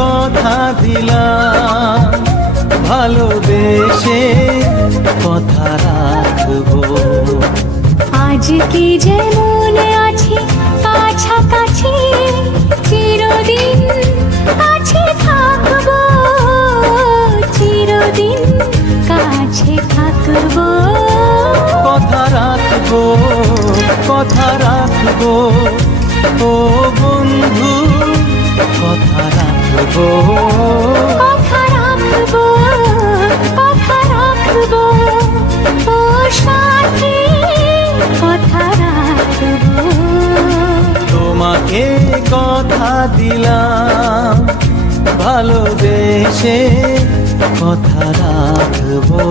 কথা দিলাম, ভালোবেসে কথা রাখবো। আজকে যেমন আছি কাছাকাছি, চিরদিন কাছে থাকবো, চিরদিন কাছে থাকবো। কথা রাখবো, কথা রাখবো, ও বন্ধু কথা রাখবো। কথা রাখবো, কথা রাখবো, ও সাথী কথা রাখবো। তোমাকে কথা দিলাম, ভালোবেসে কথা রাখবো।